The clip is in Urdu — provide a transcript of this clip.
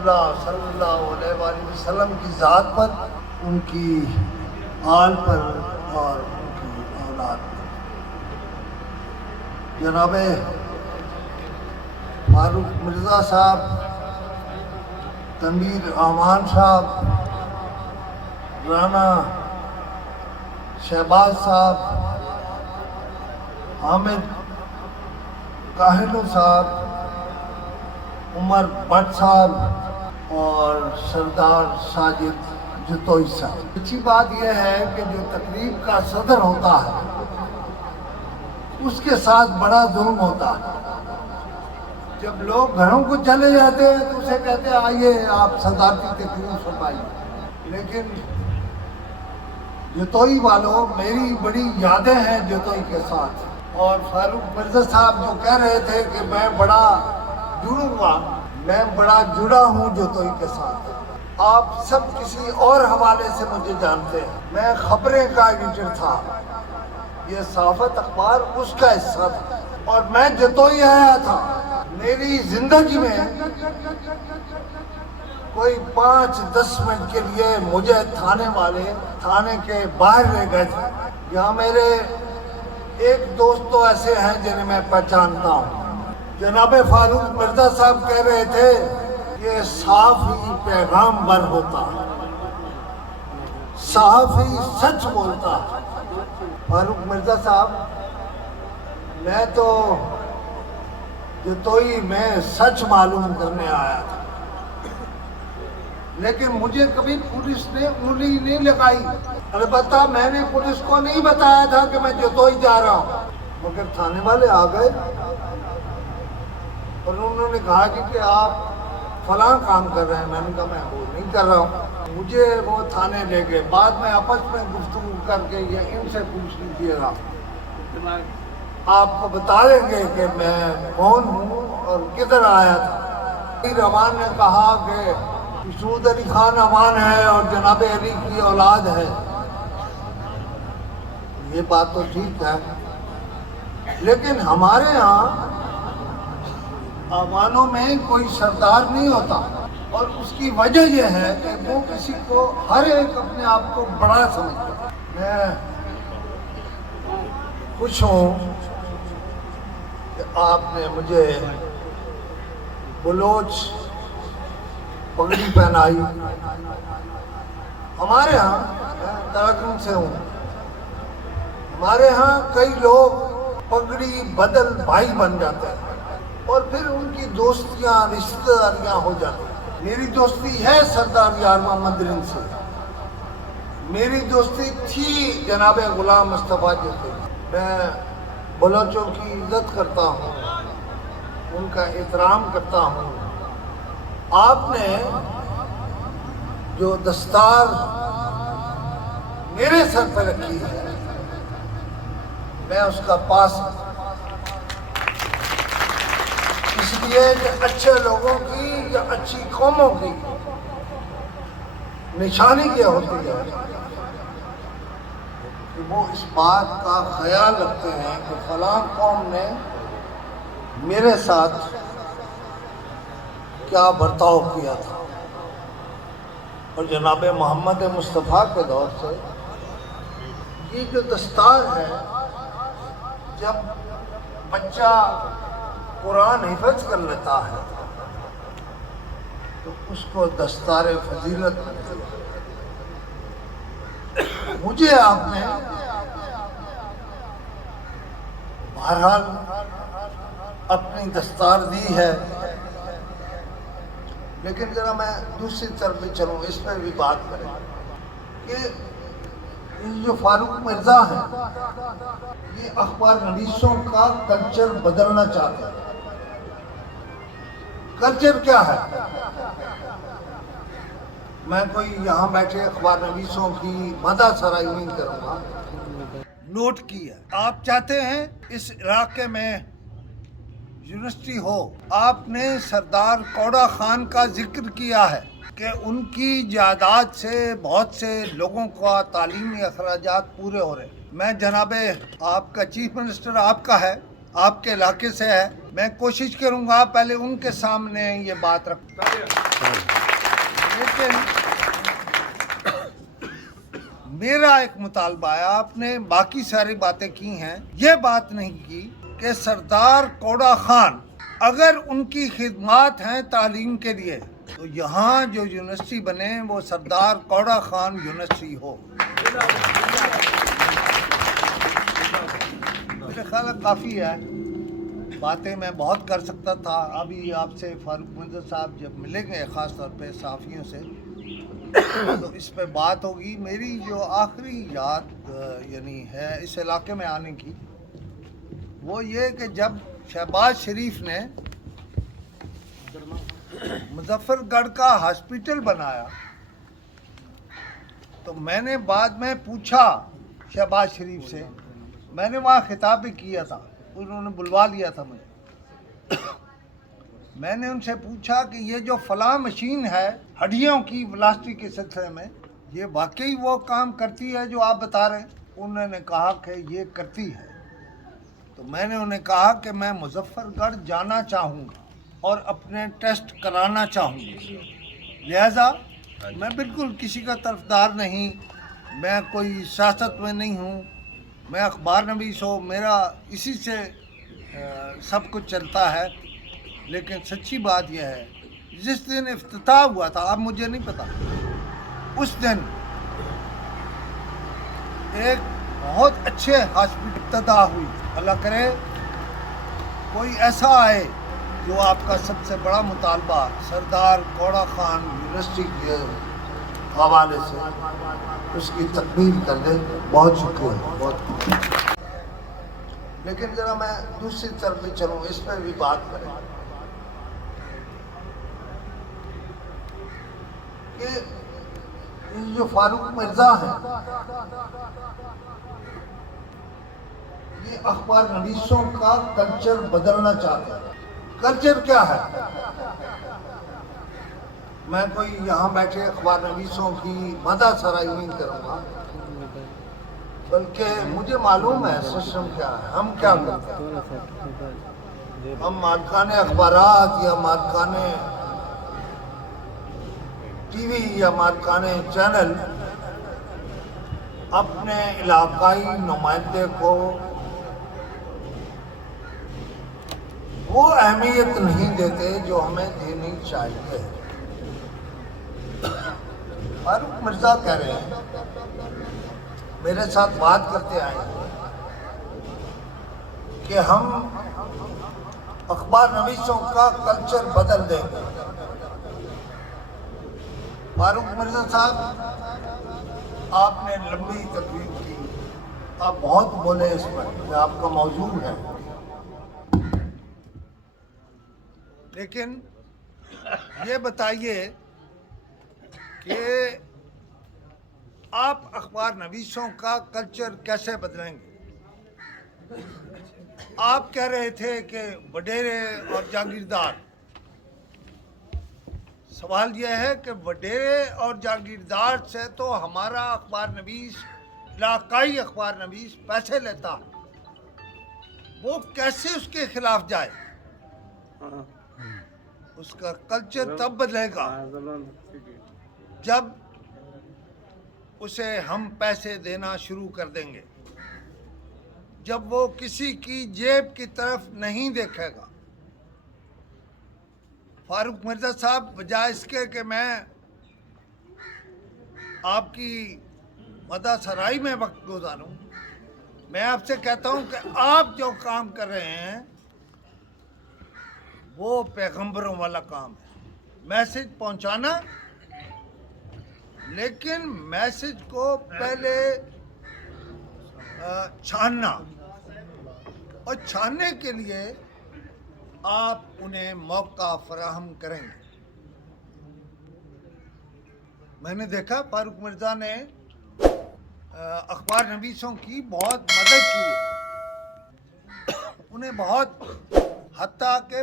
اللہ صلی اللہ علیہ وآلہ وسلم کی ذات پر، ان کی آل پر اور ان کی اولاد پر۔ جناب فاروق مرزا صاحب، تنویر امان صاحب، رانا شہباز صاحب، حامد کاہلو صاحب، عمر بٹ صاحب اور سردار ساجد جتوئی صاحب۔ اچھی بات یہ ہے کہ جو تقریب کا صدر ہوتا ہے اس کے ساتھ بڑا ظلم ہوتا ہے۔ جب لوگ گھروں کو چلے جاتے ہیں تو اسے کہتے ہیں آئیے آپ صدارتی تقریب فرمائیے، لیکن جتوئی والوں، میری بڑی یادیں ہیں جتوئی کے ساتھ۔ اور فاروق مرزا صاحب جو کہہ رہے تھے کہ میں بڑا جڑوں گا، میں بڑا جڑا ہوں جتوئی کے ساتھ۔ آپ سب کسی اور حوالے سے مجھے جانتے ہیں، میں خبریں کا ایڈیٹر تھا، یہ صحافت اخبار اس کا حصہ تھا، اور میں جتوئی آیا تھا۔ میری زندگی میں کوئی 5-10 منٹ کے لیے مجھے تھانے والے تھانے کے باہر لے گئے تھے۔ یہاں میرے ایک دوست تو ایسے ہیں جنہیں میں پہچانتا ہوں۔ جناب فاروق مرزا صاحب کہہ رہے تھے کہ صحافی پیغام بر ہوتا ہے، صحافی سچ بولتا ہے۔ فاروق مرزا صاحب، میں تو جتوئی میں سچ معلوم کرنے آیا تھا، لیکن مجھے کبھی پولیس نے انگلی نہیں لگائی۔ البتہ میں نے پولیس کو نہیں بتایا تھا کہ میں جتوئی جا رہا ہوں، مگر تھانے والے آ گئے اور انہوں نے کہا کہ آپ فلاں کام کر رہے ہیں۔ میں نے کہا میں وہ نہیں کر رہا ہوں۔ مجھے وہ تھانے لے گئے، بعد میں آپس میں گفتگو کر کے یا ان سے پوچھ لیجیے گا، آپ کو بتا دیں گے کہ میں کون ہوں اور کدھر آیا تھا۔ امان نے کہا کہ مسعود علی خان امان ہے اور جناب علی کی اولاد ہے، یہ بات تو ٹھیک ہے، لیکن ہمارے ہاں امانوں میں کوئی سردار نہیں ہوتا، اور اس کی وجہ یہ ہے کہ وہ کسی کو، ہر ایک اپنے آپ کو بڑا سمجھتا ہے۔ میں خوش ہوں کہ آپ نے مجھے بلوچ پگڑی پہنائی۔ ہمارے ہاں، میں تراکم سے ہوں، ہمارے ہاں کئی لوگ پگڑی بدل بھائی بن جاتے ہیں اور پھر ان کی دوستیاں، رشتہ داریاں ہو جاتی ہیں۔ میری دوستی ہے سردار یار محمد رند سے، میری دوستی تھی جناب غلام مصطفیٰ جی سے۔ میں بلوچوں کی عزت کرتا ہوں، ان کا احترام کرتا ہوں۔ آپ نے جو دستار میرے سر پہ رکھی ہے، میں اس کا پاس ہوں، اس لیے کہ اچھے لوگوں کی یا اچھی قوموں کی نشانی کیا ہوتی ہے کہ وہ اس بات کا خیال رکھتے ہیں کہ فلاں قوم نے میرے ساتھ کیا برتاؤ کیا تھا۔ اور جناب محمد مصطفیٰ کے دور سے یہ جو دستار ہے، جب بچہ قرآن حفظ کر لیتا ہے تو اس کو دستار فضیلت ملتی ہے۔ مجھے آپ نے بہرحال اپنی دستار دی ہے، لیکن ذرا میں دوسری طرف بھی چلوں، اس پہ بھی بات کریں کہ یہ جو فاروق مرزا ہیں، یہ اخبار نویسوں کا کلچر بدلنا چاہتے ہیں۔ کلچر کیا ہے؟ میں کوئی یہاں بیٹھے اخبار نویسوں کی مدح سرائی نہیں کروں گا۔ نوٹ کیا، آپ چاہتے ہیں اس علاقے میں یونیورسٹی ہو۔ آپ نے سردار کوڑا خان کا ذکر کیا ہے کہ ان کی جائیداد سے بہت سے لوگوں کا تعلیمی اخراجات پورے ہو رہے ہیں۔ میں جناب، آپ کا چیف منسٹر آپ کا ہے، آپ کے علاقے سے ہے. میں کوشش کروں گا پہلے ان کے سامنے یہ بات رکھوں. لیکن میرا ایک مطالبہ ہے، آپ نے باقی ساری باتیں کی ہیں، یہ بات نہیں کی کہ سردار کوڑا خان اگر ان کی خدمات ہیں تعلیم کے لیے تو یہاں جو یونیورسٹی بنے وہ سردار کوڑا خان یونیورسٹی ہو. میرے خیال ہے کافی ہے، باتیں میں بہت کر سکتا تھا. ابھی آپ سے فاروق مرزا صاحب جب ملیں گے خاص طور پہ صحافیوں سے تو اس پہ بات ہوگی. میری جو آخری یاد یعنی ہے اس علاقے میں آنے کی وہ یہ کہ جب شہباز شریف نے مظفر گڑھ کا ہاسپٹل بنایا تو میں نے بعد میں پوچھا شہباز شریف سے، میں نے وہاں خطاب بھی کیا تھا، انہوں نے بلوا لیا تھا مجھے. میں نے ان سے پوچھا کہ یہ جو فلاں مشین ہے ہڈیوں کی ولاسٹی کے سلسلے میں یہ واقعی وہ کام کرتی ہے جو آپ بتا رہے ہیں؟ انہوں نے کہا کہ یہ کرتی ہے. تو میں نے انہیں کہا کہ میں مظفر گڑھ جانا چاہوں گا اور اپنے ٹیسٹ کرانا چاہوں گا. لہذا میں بالکل کسی کا طرفدار نہیں، میں کوئی سیاست میں نہیں ہوں، میں اخبار نویس ہوں، میرا اسی سے سب کچھ چلتا ہے. لیکن سچی بات یہ ہے جس دن افتتاح ہوا تھا، اب مجھے نہیں پتا، اس دن ایک بہت اچھے ہاسپٹل افتتاح ہوئی. اللہ کرے کوئی ایسا آئے جو آپ کا سب سے بڑا مطالبہ سردار کوڑا خان یونیورسٹی کے حوالے سے اس کی تکمیل کر دے. بہت شکریہ. بہت. لیکن ذرا میں دوسری طرف بھی چلوں، اس پہ بھی بات کریں کہ یہ جو فاروق مرزا ہیں یہ اخبار نویسوں کا کلچر بدلنا چاہتے ہیں. کلچر کیا ہے؟ میں کوئی یہاں بیٹھے اخبار نویسوں کی مدح سرائی نہیں کروں گا، بلکہ مجھے معلوم ہے سسٹم کیا ہے، ہم کیا کرتے ہیں. ہم مالکان اخبارات یا مالکان ٹی وی یا مالکان چینل اپنے علاقائی نمائندے کو وہ اہمیت نہیں دیتے جو ہمیں دینی چاہیے. فاروق مرزا کہہ رہے ہیں، میرے ساتھ بات کرتے آئے کہ ہم اخبار نویسوں کا کلچر بدل دیں گے. فاروق مرزا صاحب آپ نے لمبی تقریر کی، آپ بہت بولے اس پر، یہ آپ کا موضوع ہے. لیکن یہ بتائیے کہ آپ اخبار نویسوں کا کلچر کیسے بدلیں گے؟ آپ کہہ رہے تھے کہ وڈیرے اور جاگیردار. سوال یہ ہے کہ وڈیرے اور جاگیردار سے تو ہمارا اخبار نویس، علاقائی اخبار نویس پیسے لیتا، وہ کیسے اس کے خلاف جائے؟ اس کا کلچر تب بدلے گا جب اسے ہم پیسے دینا شروع کر دیں گے، جب وہ کسی کی جیب کی طرف نہیں دیکھے گا. فاروق مرزا صاحب، بجائے اس کے کہ میں آپ کی مدح سرائی میں وقت گزاروں، میں آپ سے کہتا ہوں کہ آپ جو کام کر رہے ہیں وہ پیغمبروں والا کام ہے. میسج پہنچانا، لیکن میسج کو پہلے چھاننا، اور چھاننے کے لیے آپ انہیں موقع فراہم کریں گے. میں نے دیکھا فاروق مرزا نے اخبار نویسوں کی بہت مدد کی، انہیں بہت، حتیٰ کہ